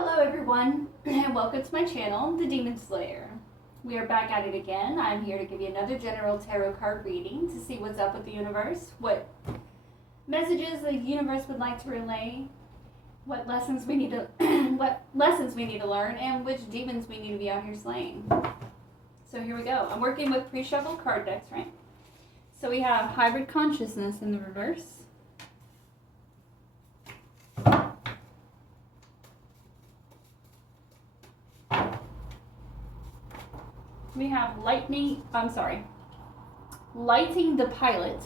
Hello everyone, and welcome to my channel, The Demon Slayer. We are back at it again. I'm here to give you another general tarot card reading to see what's up with the universe, what messages the universe would like to relay, what lessons we need to learn, and which demons we need to be out here slaying. So here we go. I'm working with pre-shuffled card decks, right? So we have Hybrid Consciousness in the reverse. We have Lighting the Pilot.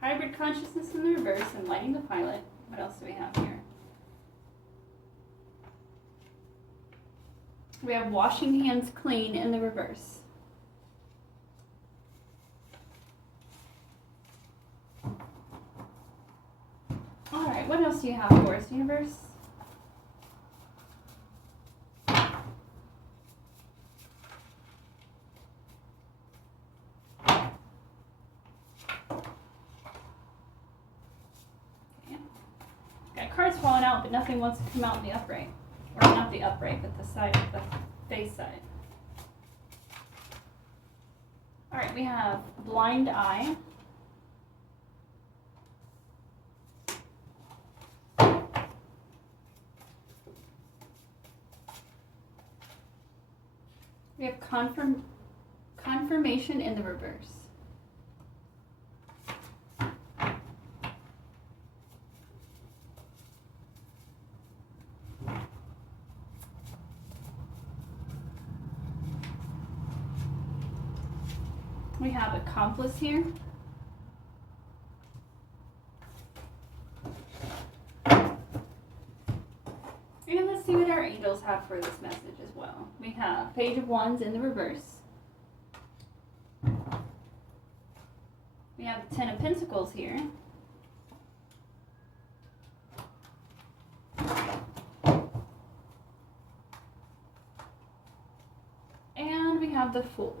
Hybrid Consciousness in the reverse and Lighting the Pilot. What else do we have here? We have Washing Hands Clean in the reverse. Alright, what else do you have for us, universe? Yeah. Got cards falling out, but nothing wants to come out in the upright. Or not the upright, but the side, the face side. Alright, we have Blind Eye. We have Confirmation in the reverse. We have Accomplice here. And let's see what our angels have for this message as well. We have Page of Wands in the reverse. We have the Ten of Pentacles here. And we have the Fool.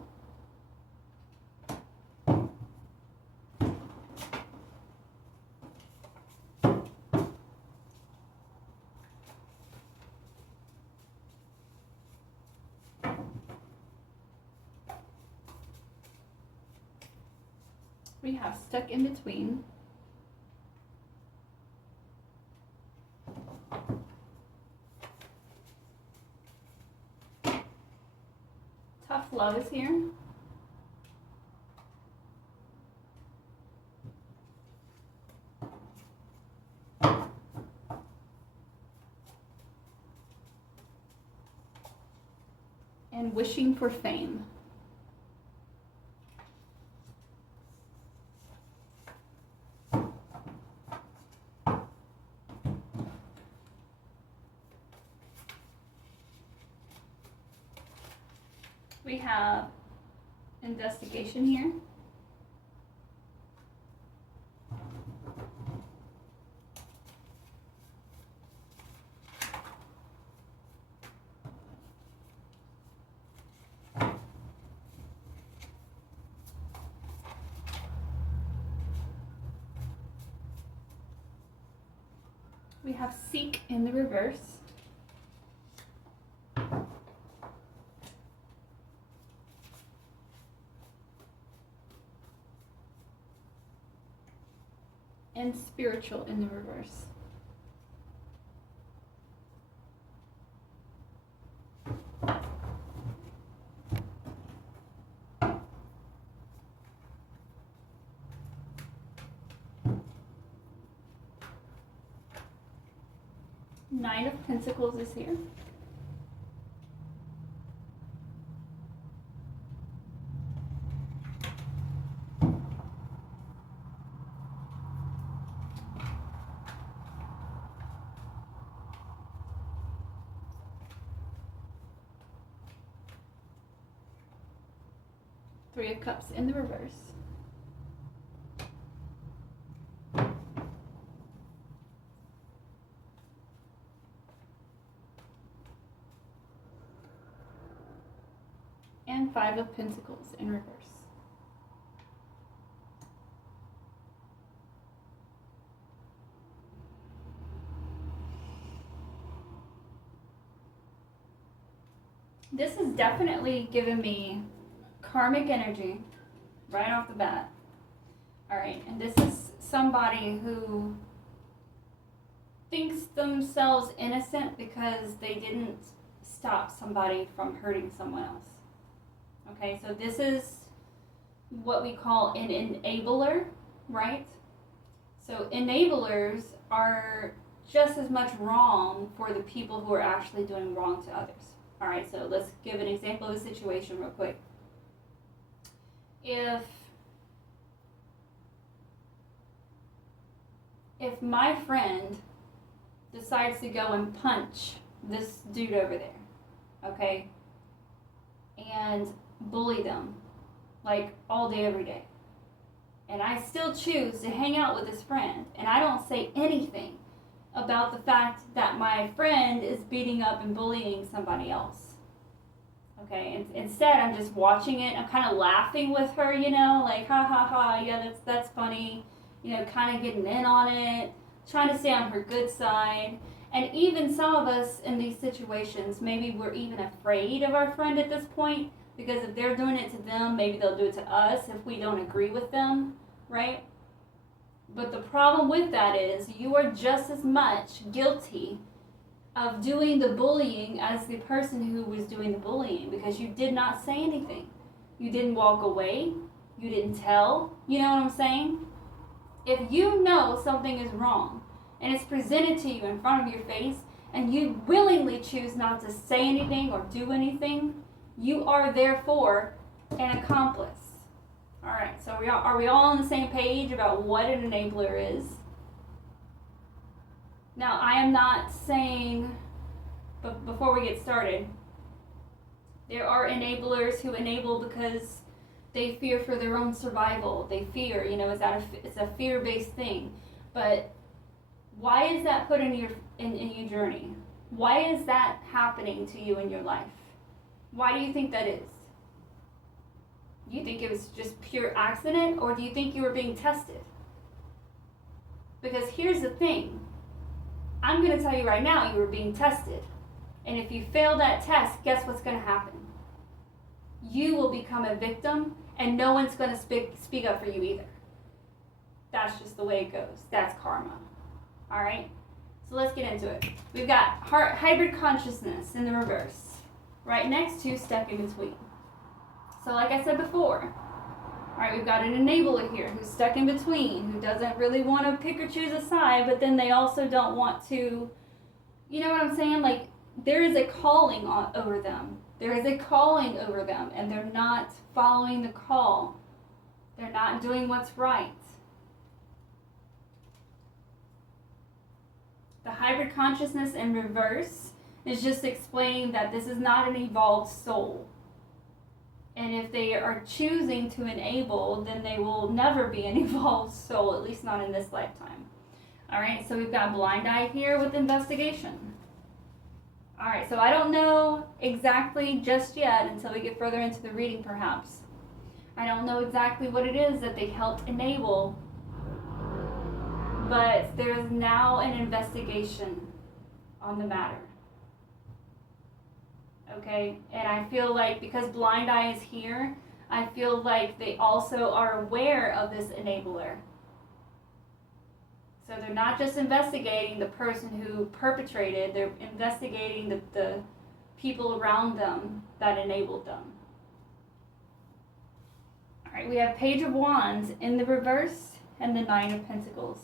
We have Stuck in Between. Tough Love is here. And Wishing for Fame. We have Investigation here. We have Seek in the reverse. And Spiritual in the reverse. Nine of Pentacles is here. Three of Cups in the reverse. And Five of Pentacles in reverse. This has definitely given me karmic energy right off the bat. All right, and this is somebody who thinks themselves innocent because they didn't stop somebody from hurting someone else. Okay, so this is what we call an enabler, right? So enablers are just as much wrong for the people who are actually doing wrong to others. All right, so let's give an example of a situation real quick. If my friend decides to go and punch this dude over there, okay, and bully them like all day, every day, and I still choose to hang out with this friend, and I don't say anything about the fact that my friend is beating up and bullying somebody else. Okay, and instead I'm just watching it. I'm kind of laughing with her, you know, like ha ha ha, yeah, that's funny, you know, kind of getting in on it, trying to stay on her good side. And even some of us in these situations, maybe we're even afraid of our friend at this point, because if they're doing it to them, maybe they'll do it to us if we don't agree with them, right? But the problem with that is you are just as much guilty of doing the bullying as the person who was doing the bullying, because you did not say anything. You didn't walk away. You didn't tell. You know what I'm saying? If you know something is wrong and it's presented to you in front of your face and you willingly choose not to say anything or do anything, you are therefore an accomplice. All right, so are we all on the same page about what an enabler is? Now, I am not saying, but before we get started, there are enablers who enable because they fear for their own survival. They fear, you know, it's a fear-based thing. But why is that put in your journey? Why is that happening to you in your life? Why do you think that is? Do you think it was just pure accident, or do you think you were being tested? Because here's the thing. I'm going to tell you right now, you were being tested. And if you fail that test, guess what's going to happen? You will become a victim, and no one's going to speak up for you either. That's just the way it goes. That's karma. All right? So let's get into it. We've got hybrid consciousness in the reverse, right next to stuck in between. So like I said before, all right, we've got an enabler here who's stuck in between, who doesn't really want to pick or choose a side, but then they also don't want to, you know what I'm saying? Like, there is a calling over them. There is a calling over them, and they're not following the call. They're not doing what's right. The hybrid consciousness in reverse is just explaining that this is not an evolved soul. And if they are choosing to enable, then they will never be an evolved soul, at least not in this lifetime. All right, so we've got blind eye here with investigation. All right, so I don't know exactly just yet until we get further into the reading, perhaps. I don't know exactly what it is that they helped enable, but there's now an investigation on the matter. Okay, and I feel like because blind eye is here, I feel like they also are aware of this enabler. So they're not just investigating the person who perpetrated, they're investigating the people around them that enabled them. All right, we have Page of Wands in the reverse and the Nine of Pentacles.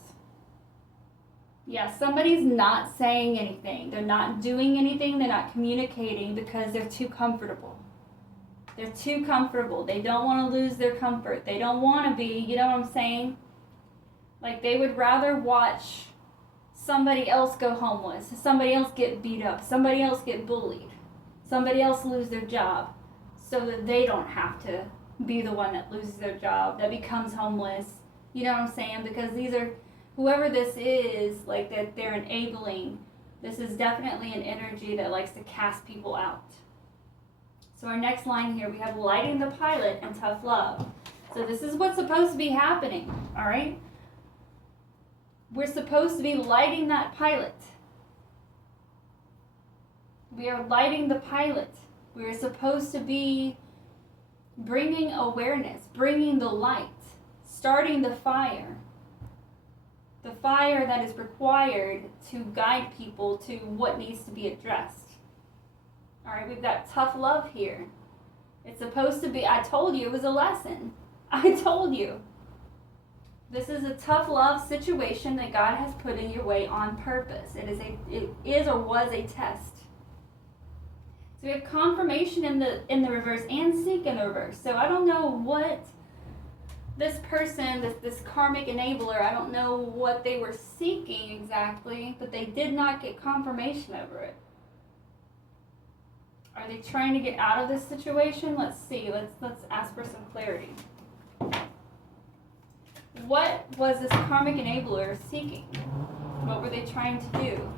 Yeah, somebody's not saying anything. They're not doing anything. They're not communicating because they're too comfortable. They're too comfortable. They don't want to lose their comfort. They don't want to be, you know what I'm saying? Like, they would rather watch somebody else go homeless, somebody else get beat up, somebody else get bullied, somebody else lose their job, so that they don't have to be the one that loses their job, that becomes homeless. You know what I'm saying? Because these are, whoever this is, like, that they're enabling, this is definitely an energy that likes to cast people out. So our next line here, we have lighting the pilot and tough love. So this is what's supposed to be happening, all right? We're supposed to be lighting that pilot. We are lighting the pilot. We are supposed to be bringing awareness, bringing the light, starting the fire that is required to guide people to what needs to be addressed. All right, we've got tough love here. It's supposed to be, I told you it was a lesson. I told you. This is a tough love situation that God has put in your way on purpose. It is or was a test. So we have confirmation in the reverse and seek in the reverse. So I don't know what this person, this karmic enabler, I don't know what they were seeking exactly, but they did not get confirmation over it. Are they trying to get out of this situation? Let's see. Let's ask for some clarity. What was this karmic enabler seeking? What were they trying to do?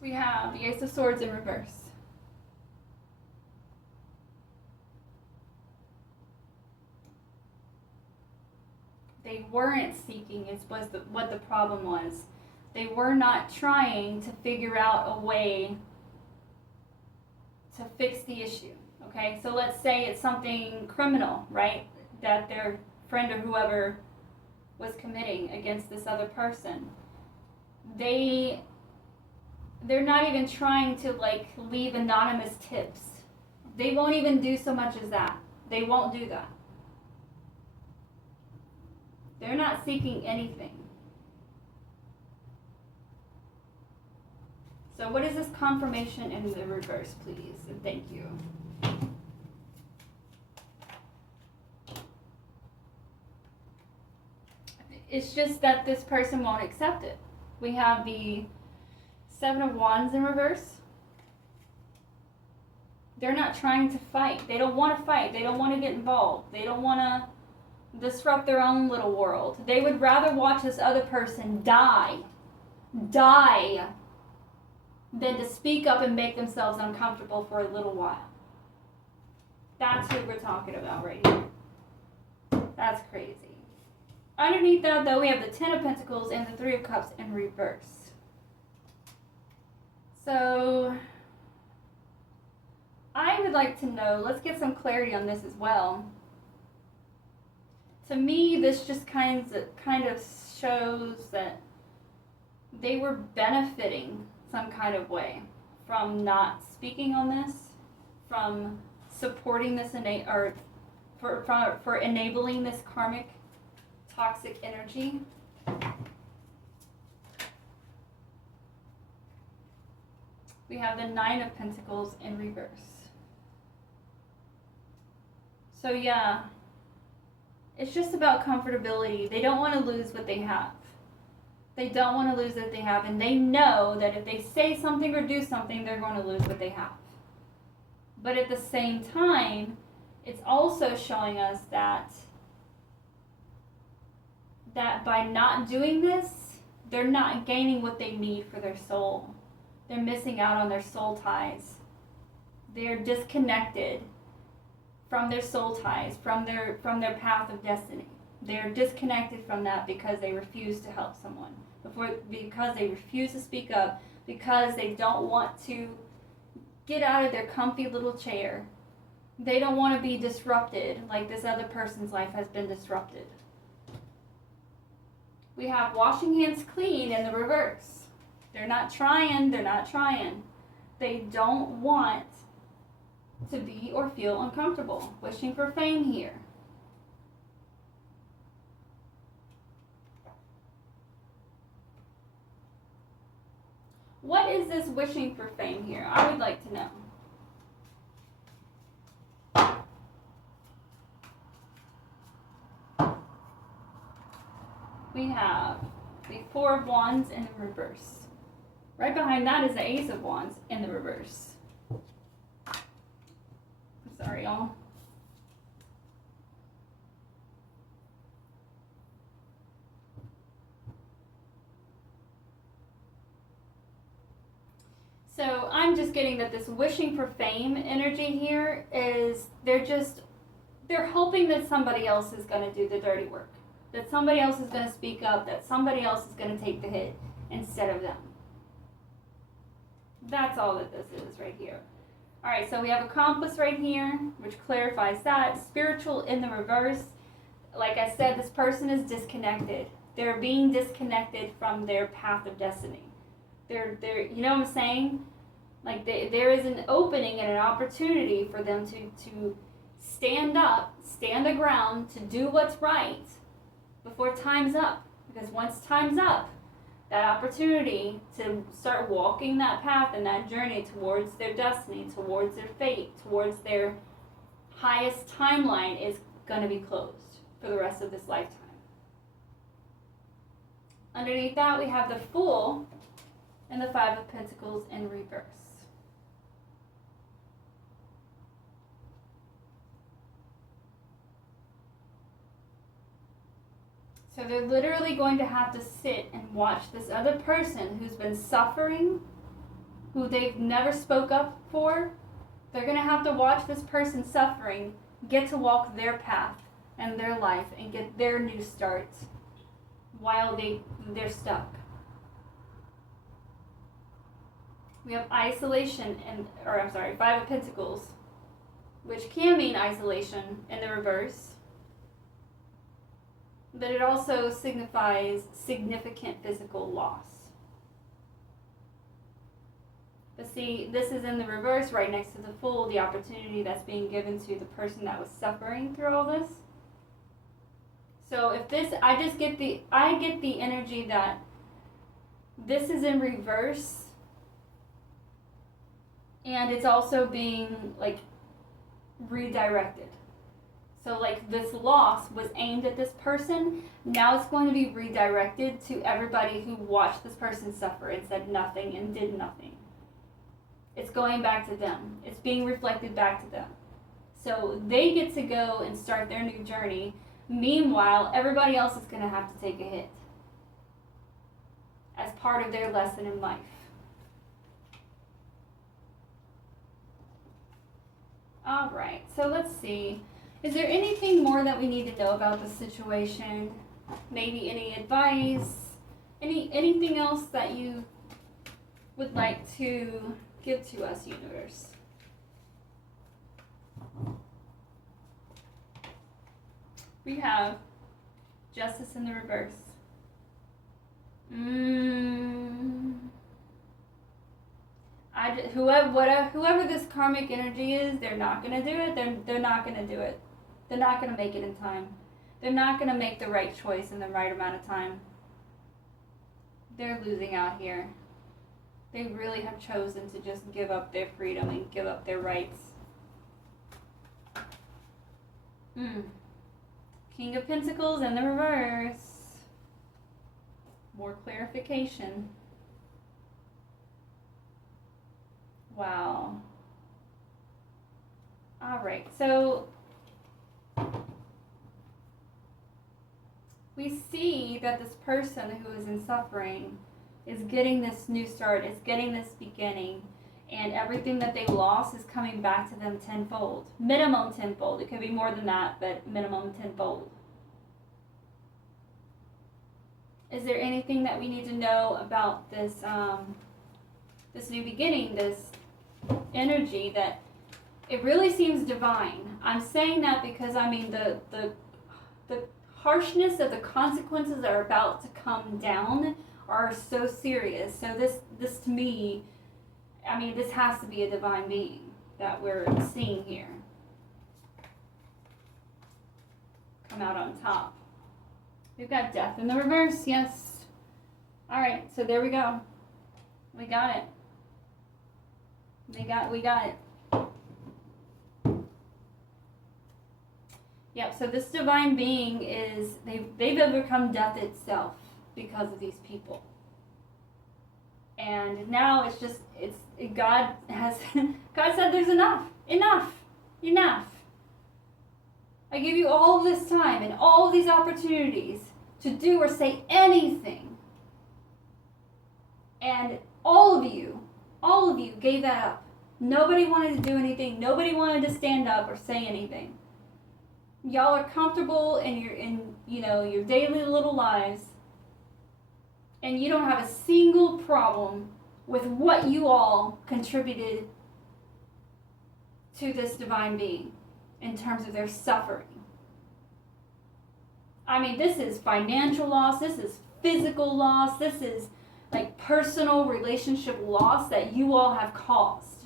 We have the Ace of Swords in reverse. They weren't seeking, what the problem was. They were not trying to figure out a way to fix the issue. Okay, so let's say it's something criminal, right? That their friend or whoever was committing against this other person. They're not even trying to like leave anonymous tips. They won't even do so much as that. They won't do that. They're not seeking anything. So what is this confirmation in the reverse, please? And thank you. It's just that this person won't accept it. We have the Seven of Wands in reverse. They're not trying to fight. They don't want to fight. They don't want to get involved. They don't want to disrupt their own little world. They would rather watch this other person die than to speak up and make themselves uncomfortable for a little while. That's who we're talking about right here. That's crazy. Underneath that, though, we have the Ten of Pentacles and the Three of Cups in reverse. So I would like to know, let's get some clarity on this as well. To me, this just kind of shows that they were benefiting some kind of way from not speaking on this, from supporting this or for enabling this karmic toxic energy. We have the Nine of Pentacles in reverse. So yeah, it's just about comfortability. They don't want to lose what they have. They don't want to lose what they have, and they know that if they say something or do something, they're going to lose what they have. But at the same time, it's also showing us that by not doing this, they're not gaining what they need for their soul. They're missing out on their soul ties. They're disconnected from their soul ties, from their path of destiny. They're disconnected from that because they refuse to help someone, because they refuse to speak up, because they don't want to get out of their comfy little chair. They don't want to be disrupted like this other person's life has been disrupted. We have washing hands clean in the reverse. They're not trying. They don't want to be or feel uncomfortable. Wishing for fame here. What is this wishing for fame here? I would like to know. We have the Four of Wands in the reverse. Right behind that is the Ace of Wands in the reverse. I'm sorry, y'all. So I'm just getting that this wishing for fame energy here is they're hoping that somebody else is going to do the dirty work. that somebody else is going to speak up, that somebody else is going to take the hit instead of them. That's all that this is right here. All right, so we have accomplice right here, which clarifies that. Spiritual in the reverse. Like I said, this person is disconnected. They're being disconnected from their path of destiny. They're you know what I'm saying? Like there is an opening and an opportunity for them to stand up, stand the ground, to do what's right before time's up. Because once time's up, that opportunity to start walking that path and that journey towards their destiny, towards their fate, towards their highest timeline is going to be closed for the rest of this lifetime. Underneath that, we have the Fool and the Five of Pentacles in reverse. So they're literally going to have to sit and watch this other person who's been suffering, who they've never spoke up for. They're going to have to watch this person suffering get to walk their path and their life and get their new start while they're stuck. We have isolation Five of Pentacles, which can mean isolation in the reverse. But it also signifies significant physical loss. But see, this is in the reverse right next to the Fool, the opportunity that's being given to the person that was suffering through all this. So if this, I get the energy that this is in reverse, and it's also being like redirected. So like this loss was aimed at this person, now it's going to be redirected to everybody who watched this person suffer and said nothing and did nothing. It's going back to them. It's being reflected back to them. So they get to go and start their new journey. Meanwhile, everybody else is going to have to take a hit as part of their lesson in life. All right, so let's see. Is there anything more that we need to know about the situation? Maybe any advice? Anything else that you would like to give to us, universe? We have Justice in the reverse. Whoever this karmic energy is, they're not going to do it. They're not going to do it. They're not going to make it in time. They're not going to make the right choice in the right amount of time. They're losing out here. They really have chosen to just give up their freedom and give up their rights. King of Pentacles in the reverse. More clarification. Wow. All right, so we see that this person who is in suffering is getting this new start, is getting this beginning, and everything that they lost is coming back to them tenfold. Minimum tenfold. It could be more than that, but minimum tenfold. Is there anything that we need to know about this this new beginning, this energy that it really seems divine? I'm saying that because I mean the harshness of the consequences that are about to come down are so serious. So this to me, I mean, this has to be a divine being that we're seeing here come out on top. We've got Death in the reverse, yes. All right, so there we go. We got it. We got it. Yep, so this divine being is, they've overcome death itself because of these people. And now God said there's enough. I give you all this time and all these opportunities to do or say anything. And all of you gave that up. Nobody wanted to do anything. Nobody wanted to stand up or say anything. y'all are comfortable in your daily little lives, and you don't have a single problem with what you all contributed to this divine being in terms of their suffering. I mean, this is financial loss, this is physical loss, this is like personal relationship loss that you all have caused.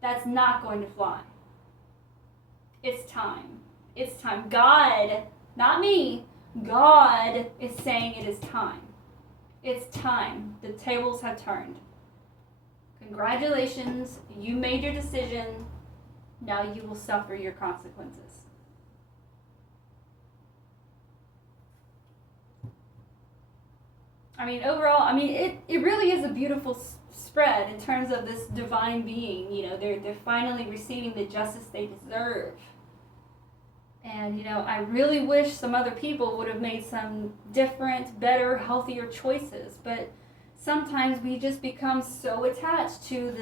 That's not going to fly. It's time. It's time. God, not me, God is saying it is time. It's time. The tables have turned. Congratulations, you made your decision. Now you will suffer your consequences. I mean, overall, it really is a beautiful spread in terms of this divine being. They're finally receiving the justice they deserve. And, I really wish some other people would have made some different, better, healthier choices. But sometimes we just become so attached to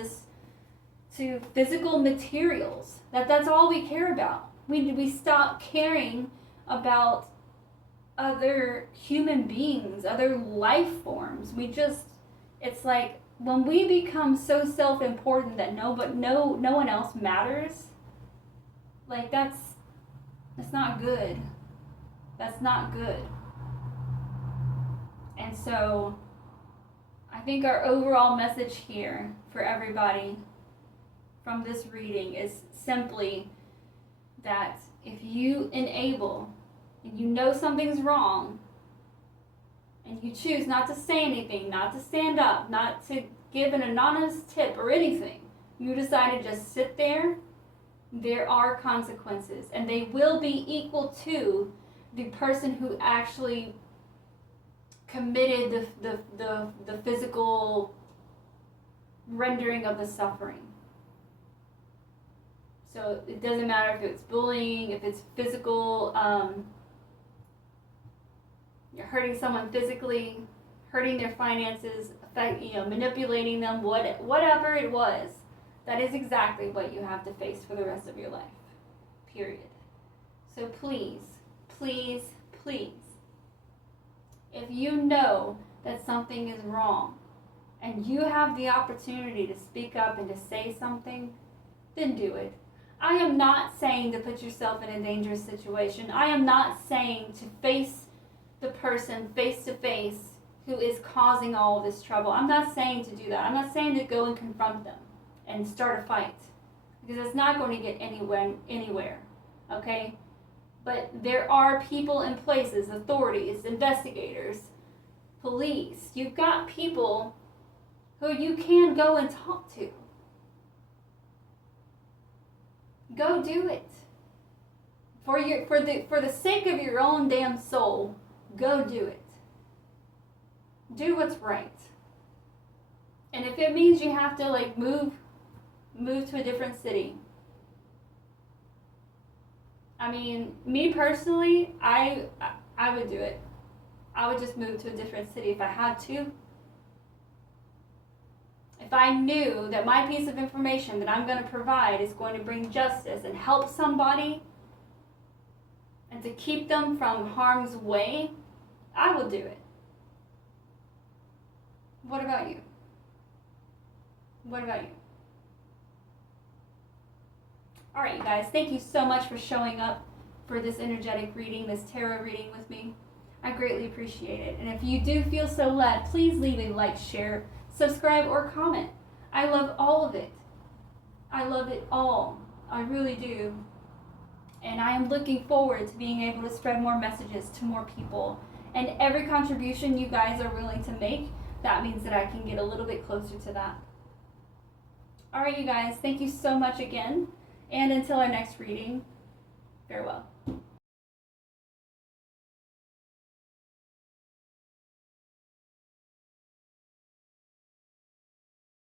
physical materials that's all we care about. We stop caring about other human beings, other life forms. It's like when we become so self-important that no one else matters, like that's not good. That's not good. And so I think our overall message here for everybody from this reading is simply that if you enable and you know something's wrong and you choose not to say anything, not to stand up, not to give an anonymous tip or anything, you decide to just sit there, there are consequences, and they will be equal to the person who actually committed the physical rendering of the suffering. So it doesn't matter if it's bullying, if it's physical, you're hurting someone physically, hurting their finances, manipulating them, whatever it was. That is exactly what you have to face for the rest of your life. Period. So please, please, please, if you know that something is wrong and you have the opportunity to speak up and to say something, then do it. I am not saying to put yourself in a dangerous situation. I am not saying to face the person face to face who is causing all of this trouble. I'm not saying to do that. I'm not saying to go and confront them and start a fight, because it's not going to get anywhere, okay? But there are people in places, authorities, investigators, police. You've got people who you can go and talk to. Go do it. For the sake of your own damn soul, go do it. Do what's right. And if it means you have to move to a different city. I mean, me personally, I would do it. I would just move to a different city if I had to. If I knew that my piece of information that I'm going to provide is going to bring justice and help somebody and to keep them from harm's way, I will do it. What about you? What about you? All right, you guys, thank you so much for showing up for this energetic reading, this tarot reading with me. I greatly appreciate it. And if you do feel so led, please leave a like, share, subscribe, or comment. I love all of it. I love it all. I really do. And I am looking forward to being able to spread more messages to more people. And every contribution you guys are willing to make, that means that I can get a little bit closer to that. All right, you guys, thank you so much again. And until our next reading, farewell.